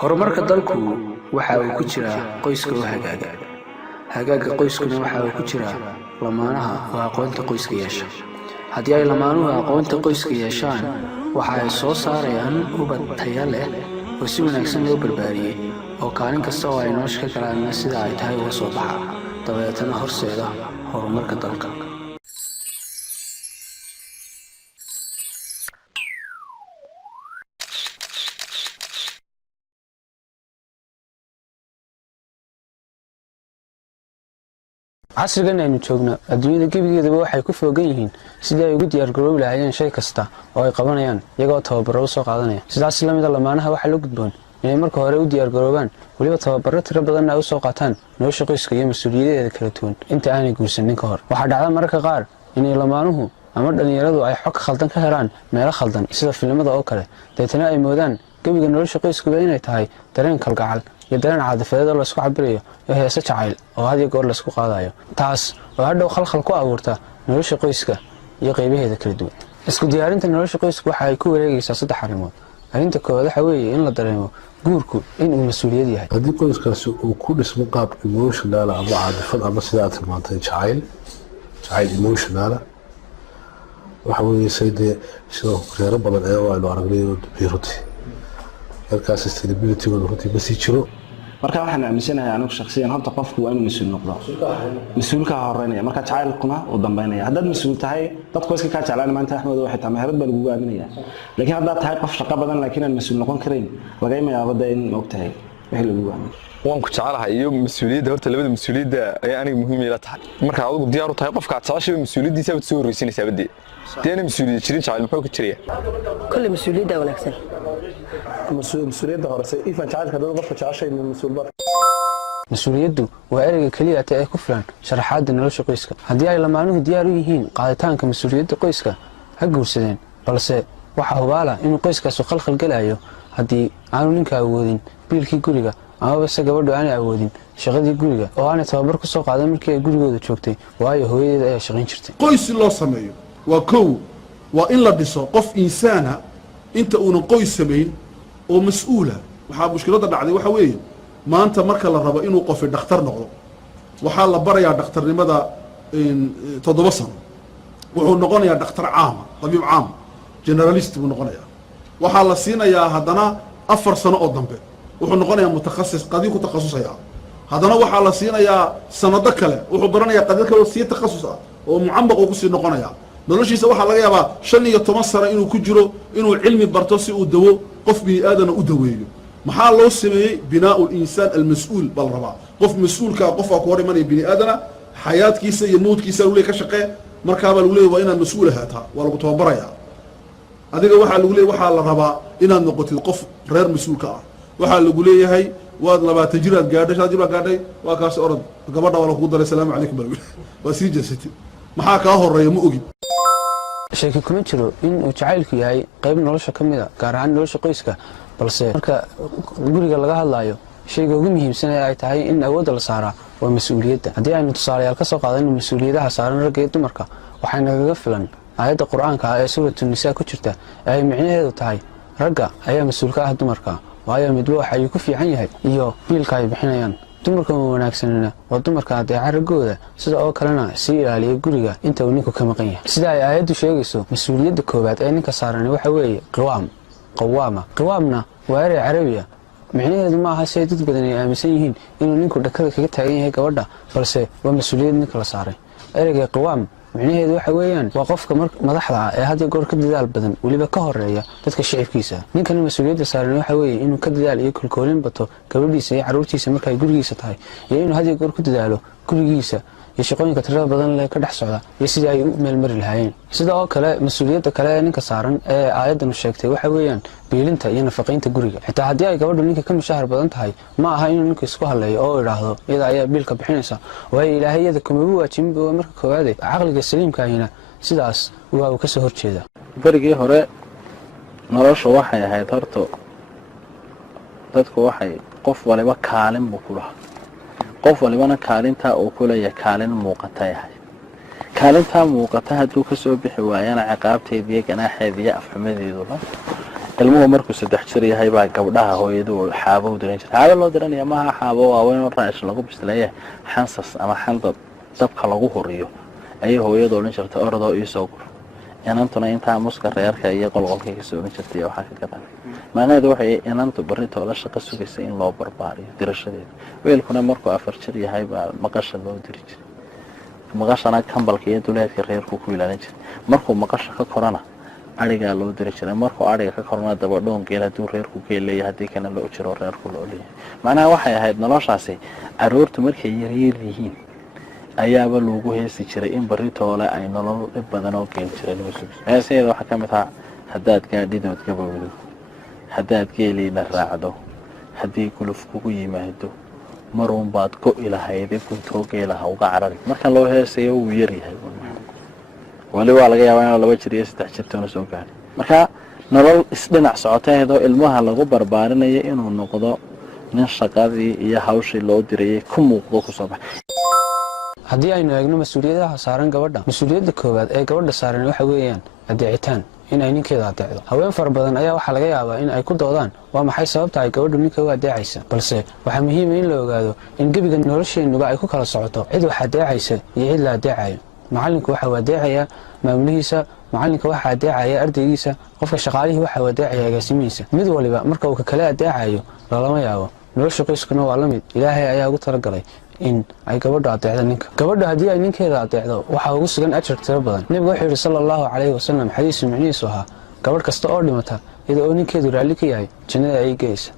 horumarka dalku waxa uu ku jiraa qoyska oo hagaaga. Hagaaga qoyskuna waxa uu ku jiraa lamaanaha oo aqoonta qoyska yeesha. Haddii ay lamaanuhu aqoonta qoyska yeeshaan, waxa ay soo saarayaan ubad tayo leh oo si wanaagsan loo barbaariyay oo kaalin kasta oo ay nolosha ka galaan sida ay tahay uga soo baxa, dabeetana horseeda horumarka dalka. casrigan aynu joogno adduunyada gebigeedaba waxay ku foogan yihiin sidii ay ugu diyaar garoobi lahaayeen shay kasta oo ay qabanayaan iyagoo tababaro u soo qaadanaya. sidaas la mid ah lamaanaha waxa la gudboon inay marka hore u diyaar garoobaan waliba tababaro tiro badan ay u soo qaataan nolosha qoyska iyo mas'uuliyadeeda kala duwan inta aanay guursanin ka hor. waxaa dhacda mararka qaar inay lamaanuhu ama dhalinyaradu ay xog khaldan ka helaan meelo khaldan sida filimada oo kale, deetana ay moodaan gebiga nolosha qoyskuba inay tahay dareen kalgacal iyo dareen caadifadeed oo la isku cabirayo iyo heese jacayl oo had iyo goor la isku qaadayo, taas oo hadhow khalkhal ku abuurta nolosha qoyska iyo qaybaheeda kala duwan. isku diyaarinta nolosha qoyska waxa ay ku wareegaysaa 3 arrimood. arrinta koowaad waxa weeye in la dareemo guurku inuu mas'uuliyad yahay. haddii qoyskaasi uu ku dhismo qaab emotional ama caadifad ama sidaa tilmaantay jacayl emotional waxa weeye sayde sidoo reero badan ee aynu aragnay biiruti halkaas sustainability oo runtii ma sii jiro. marka waxaan aaminsanahay anigu shakhsiyan horta qofku waa inuu mas'uul noqdo, mas'uulka horeynaya marka jacaylkuna uu dambeynaya. haddaad mas'uul tahay dadku iska ka jeclaan maanta Axmed waxay tahay meherad baan ugu aaminaya, laakiin haddaad tahay qof shaqo badan laakiin aan mas'uul noqon karin laga yaabo in ogtahay wixii lagu aamin. waan ku jecelahay iyo mas'uuliyadda horta labada mas'uuliyadda ay aniga muhiim ila tahay. marka adigu diyaar u tahay qofka aad jeceshahay mas'uuliyadiisa aad soo horeysinaysaa badii deena mas'uuliyad jirin jacayl muxuu ka jiriyaa kulli mas'uuliyadda wanaagsan مسؤوليته هرسي إيفان تعال كذا ضفة عشرة من المسؤول بار mas'uuliyaddu waa ereyga kaliya ee ku filan sharaxaadda nolosha qoyska. haddii ay lamaanuhu diyaar u yihiin qaaditaanka mas'uuliyadda qoyska ha guursadeen, balse waxa hubaala inuu qoyskaasi khalkhal galayo haddii aanu ninka awoodin biilkii guriga amaba se gabadhu aanay awoodin shaqadii guriga oo aanay tababar ku soo qaadan markii ay gurigooda joogtay waayo hooyadeed ayaa shaqayn jirtay. qoys loo sameeyo waa kow waa in la dhiso qof insaana inta uuna qoys samayn oo mas'uula. waxaa mushkiladda dhacday waxa weeye maanta marka la rabo inuu qofi dhakhtar noqdo waxaa la barayaa dhakhtarnimada 7 sano, wuxuu noqonayaa dhakhtar caama, tabiib caam, generalist buu noqonayaa. waxaa la siinayaa haddana 4 sano oo dambe wuxuu noqonayaa mutakhasis, qadi ku takhasusaya. haddana waxaa la siinayaa sanado kale wuxuu baranayaa qadi kale oo sii takhasus ah oo mucammaq uu ku sii noqonayaa. noloshiisa waxaa laga yaabaa 15 sano inuu ku jiro inuu cilmi barto si uu dawo qof bini aadana u daweeyo. maxaa loo sameeyey binaa'u al-insaan al-mas'uul bal rabaa qof mas'uulka qof ku hor imanaya bini aadana xayaadkiisa iyo mowdkiisa uu leeyahay ka shaqee markaaba lagu leeyahay waa inaad mas'uul ahaataa waa lagu tababarayaa. adiga waxaa lagu leeyahay waxaa la rabaa inaad noqotid qof reer mas'uulka ah. waxaa lagu leeyahay waad 20 jir aad gaadhay 20 jir aad gaadhay waa kaas orod gabadha waa lagu daray salaamu calaykum bal waa sii jeesatay maxaa ka horeeya ma ogid. shaki kuma jiro in uu jacaylku yahay qayb nolosha ka mid ah gaar ahaan nolosha qoyska, balse marka guriga laga hadlayo shayga ugu muhiimsan ee ay tahay in awoodda la saaraa waa mas'uuliyadda. haddii aynu tusaalayaal ka soo qaadano mas'uuliyadaha saaran ragga iyo dumarka waxay nagaga filan aayadda qur-aanka ah ee suuratu nisaa ku jirta ee ay micnaheedu tahay ragga ayaa mas'uul ka ah dumarka waayo midba waxa uu ku fiican yahay iyo biilka ay bixinayaan. dumarka wanaagsanina waa dumarka adeeca raggooda sida oo kalena sii ilaaliya guriga inta uu ninku ka maqan yahay. sida ay aayaddu sheegayso mas'uuliyadda koowaad ee ninka saaran waxa weeye qiwaamna waa erey carabi ah. micnaheedu ma aha si ay dad badan ay aaminsan yihiin inuu ninku dhakada kaga taagan yahay gabadha, balse waa mas'uuliyad ninka la saaray. ereyga qiwaam micnaheedu waxa weeyaan waa qofka madaxda ah ee had iyo goor ka dadaal badan waliba ka horeeya dadka shacabkiisa. ninkana mas'uuliyadda saaran waxa weeye inuu ka dadaal iyo kalkoolin bato gabadhiisa iyo carruurtiisa marka ay gurigiisa tahay iyo inuu had iyo goor ku dadaalo gurigiisa iyo shaqooyinka tirada badan leh ka dhex socda iyo sidii ay u meelmari lahaayeen. sida oo kale mas'uuliyadda kale ee ninka saaran ee aayaddanu sheegtay waxa weeyaan biilinta iyo nafaqaynta guriga. xitaa haddii ay gabadhu ninka ka mushahar badan tahay ma aha inuu ninku isku hadleeyo oo idhaahdo iyada ayaa biilka bixinaysa waayo ilaahay iyada kumaba waajibinba waa marka koowaade. caqliga saliimkaahina sidaas waa uu ka soo horjeeda. barigii hore nolosha waxay ahayd horto dadku waxay qof waliba kaalin buu ku lahaa, qof walibana kaalintaa uu ku leeyahay kaalin muuqata yahay. kaalintaa muuqata hadduu ka soo bixi waayana ciqaabteediiyo ganaaxeediiyo afxumadeeduba ilmuhu markuu 3 jir yahay baa gabdhaha hooyadu xaabo u diran jirtay. Xaabo loo diranaya ma xaabo waa weyn oo raash lagu bislaayay xansas ama xandad dabka lagu horiyo ay hooyadu oran jirtay ordo ii soo gur. inantuna inta muska reerka iyo qolqolka ka soo jirtay waxa ka gadan. Macnaheedu waxay inantu barito la shaqo sugaysa in loo barbaariyo dirashadeeda. Weelkuna markuu 4 jir yahay baa maqasha loo diri jiray. maqashana kambalka iyo duleedka reerku ku ilaalin jiray. Markuu maqasha ka korana ariga loo diri jiray. Markuu ariga ka korna daba dhoon geela duu reerku ka leeyahay hadii kana loo jiro reerku loo leeyahay. Macnaha waxay ahayd noloshaasi caruurtu markay yar yihiin ayaaba loogu heesi jiray in baritoole ay nolol badan oo geel jiray heeseeda waxa kamid ah hadaad gaadhidood gabowdo hadaad geelina raacdo hadii guluf kugu yimaado maruun baad ku ilaahayd kuntoo geelaha uga carari marka loo heesayo uu yar yahay wali waa laga yaabaa in 2 jir iyo 3 jir toona soo gaadhay marka nolol isdhinac socoteedo ilmaha lagu barbaarinayo inuu noqdo nin shaqadii iyo hawshii loo diray ku muuqdo ku soo baxay. haddii aynu eegno mas'uuliyadaha saaran gabadha mas'uuliyadda koowaad ee gabadha saaran waxa weeyaan adeecitaan in ay ninkeeda adeecdo haween far badan ayaa waxa laga yaabaa in ay ku doodaan waa maxay sababta ay gabadhu ninka u adeecaysa balse waxa muhiim ah in la ogaado in gabiga nolosheenuba ay ku kala socoto cid wax adeecaysa iyo cid la adeecayo macalinku waxa uu adeecaya maamulihiisa macalinka waxa adeecaya ardaygiisa qofka shaqaalihi waxa uu adeecaya agaasimihiisa mid waliba marka uu ka kala adeecayo lama yaabo nolosha qoyskuna waa la mid ilaahay ayaa ugu talagalay in ay gabadha adeecdo ninka gabadha hadii ay ninkeeda adeecdo waxa ugu sugan ajir tiro badan nabiga wuxuu yiri sallallahu alayhi wasallam xadiis macnihiisu aha gabadh kasta oo dhimata iyadoo ninkeedu raali ka yahay jannada ay geeysa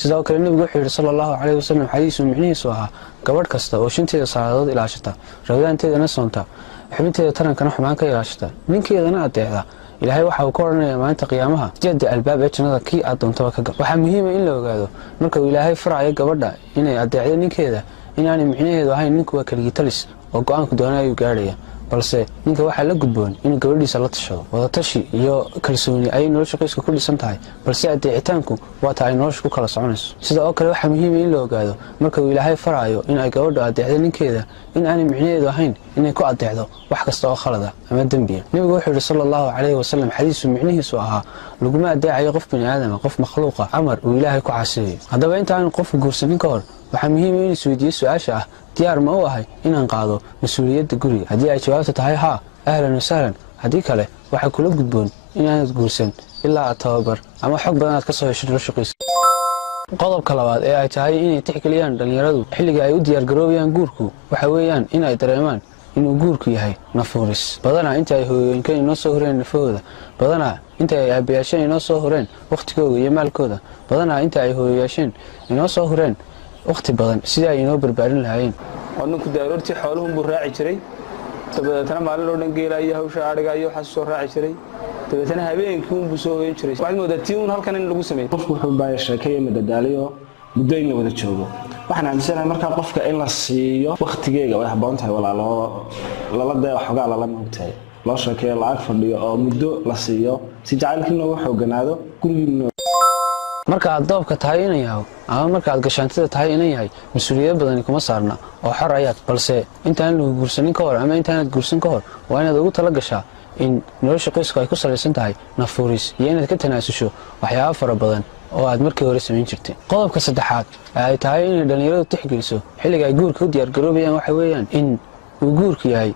sidoo kale nabiga wuxuu yiri sallallahu alayhi wasallam xadiis macnihiisu aha gabadh kasta oo shanteeda salaadood ilaashata rawdaanteedana soonta xubinteeda tarankana xumaan ka ilaashata ninkeedana adeecda ilaahay waxa uu ka oranayaa maalinta qiyaamaha jeeda albaab ee jannada kii aad doontaba ka gal waxa muhiim ah in la ogaado marka uu ilaahay farayo gabadha inay adeecdo ninkeeda inaanay micnaheedu ahayn ninku waa kaligii talis oo go'aanku doonaayo gaaraya balse ninka waxa la gudboon in gabadhiisa la tashado wada tashi iyo kalsooni ay nolosha qoyska ku dhisan tahay balse adeecitaanku waa taa ay nolosha ku kala soconayso sidoo kale waxa muhiim ah in la ogaado marka uu ilaahay farayo in ay gabadhu adeecdo ninkeeda in aanay micnaheedu ahayn inay ku adeecdo wax kasta oo khalad ah ama dambi ah nabiga wuxuu yiri sallallahu alayhi wasallam xadiis macnihiisu ahaa laguma adeecayo qof bini aadam qof makhluuq ah amar uu ilaahay ku caasiyo hadaba inta aan qof guursanin ka hor waxa muhiim ah in isweydiiyo su'aasha ah diyaar ma u ahay inaan qaado mas'uuliyadda guriga hadii ay jawaabtu tahay ha ahlan wa sahlan hadii kale waxa kula gudboon inaad guursan ilaa tababar ama xog badan aad ka soo hesho nolosha qoyska qodobka labaad ee ay tahay inay tixgeliyaan dhalinyaradu xilliga ay u diyaar garoobayaan guurku waxa weeyaan in ay dareemaan inuu guurku yahay nafuuris badana inta ay hooyooyinka inoo soo horeen nafahooda badana inta ay aabayaasheen inoo soo horeen waqtigooda iyo maalkooda badana inta ay hooyayaasheen inoo soo horeen waqti badan sidii ay inoo barbaarin lahaayeen wadnanku daaroortii xooluhu buu raaci jiray dabeetana maalin oo dhan geela iyo hawsha adhiga iyo waxa soo raaci jiray dabeetana habeenkii uu soo hoyin jiray waxaad moodaa tii halkan in lagu sameeyo qofku wuxuu baahay sheekay madadaaliyo muddo in la wada joogo waxaan aaminsanahay marka qofka in la siiyo waqtigeega way haboon tahay walaalo lala day xogaa lala moogtahay loo sheekeeyo lacag fadhiyo oo muddo la siiyo si jacaylkiina uu xooganaado gurigiina marka aad doobka tahay inay yahay ama marka aad gashaantida tahay inay yahay mas'uuliyad badan kuma saarna oo xor ayaad balse intaan lagu guursanin ka hor ama intaan aad guursan ka hor waa inaad ugu tala gashaa in nolosha qoyska ay ku saleysan tahay nafuuris iyo inaad ka tanaasusho waxyaabo fara badan oo aad markii hore sameyn jirtay qodobka saddexaad ay tahay in dhalinyaradu tixgeliso xilliga ay guurka u diyaar garoobayaan waxa weeyaan in uu guurku yahay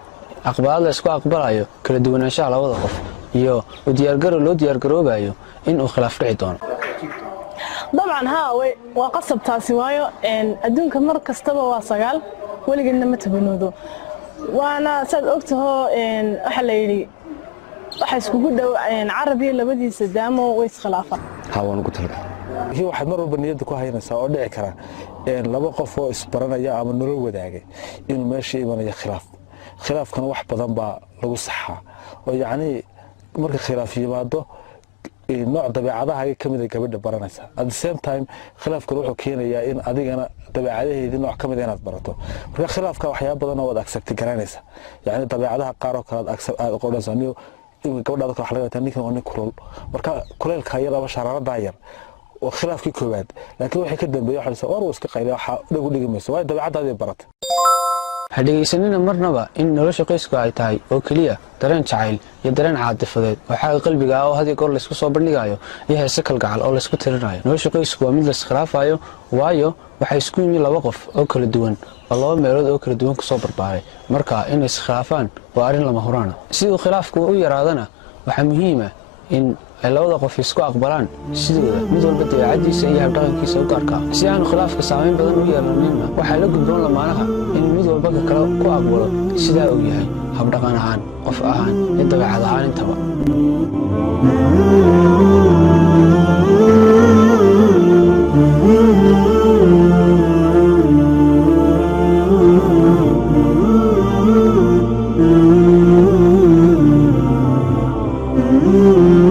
aqbalaad la isku aqbalayo kala duwanaanshaha labada qof iyo u diyaargarow loo diyaargaroobayo in uu khilaaf dhici doono طبعا ها وقصب تاسي وايو أدونك مر كستبه واسقال ولي قلنا متبنودو وأنا سأد أكته أحليلي أحس كوجود عربي لبدي سدامه ويس خلافة هاون قلت لك هي واحد مرة بنيته كهينة سأقول لك كرا لما قفوا إسبرنا يا عم النور وداعي إنه ماشي من خلاف كان واحد بدن با لو صحة ويعني مرة خلافية بعده nooc dabeecadaha ay kamid ah gabadha baranaysa at the same time khilaafku wuxuu keenayaa in adigana dabeecadaheedii nooc kamid ah inaad barato marka khilaafka waxyaabo badan oo aad accept garanaysa yaani dabeecadaha qaar oo kale aad qoranayso gabadha dadka wax laga yaabaa ninkan oo nin kulul marka kuleelka yar ama sharaarada yar oo khilaafkii koobaad laakiin wixii ka dambeeyay waxa war iska qaylo waxa dhagu dhigimayso waa dabeecadaadii barata hadhegaysanina marnaba in nolosha qoysku ay tahay oo keliya dareen jacayl iyo dareen caadifadeed oo xagga qalbiga ah oo had iyo goor laysku soo bandhigayo iyo heese kalgacal oo laysku tirinayo nolosha qoysku waa mid laiskhilaafayo waayo waxay isku yimi laba qof oo kala duwan oo laba meelood oo kala duwan kusoo barbaaray marka inay iskhilaafaan waa arrin lama huraana siduu khilaafku u yaraadana waxaa muhiima in ay labada qof isku aqbalaan sidooda mid walba dabeecadiisa iyo habdhaqankiisa u gaarka ah si aanu khilaafka saamayn badan u yeelaninna waxaa la gudboon lamaanaha inuu mid walba ka kale ku aqbalo sidaa uu yahay habdhaqan ahaan qof ahaan iyo dabeecad ahaan intaba Mm-hmm.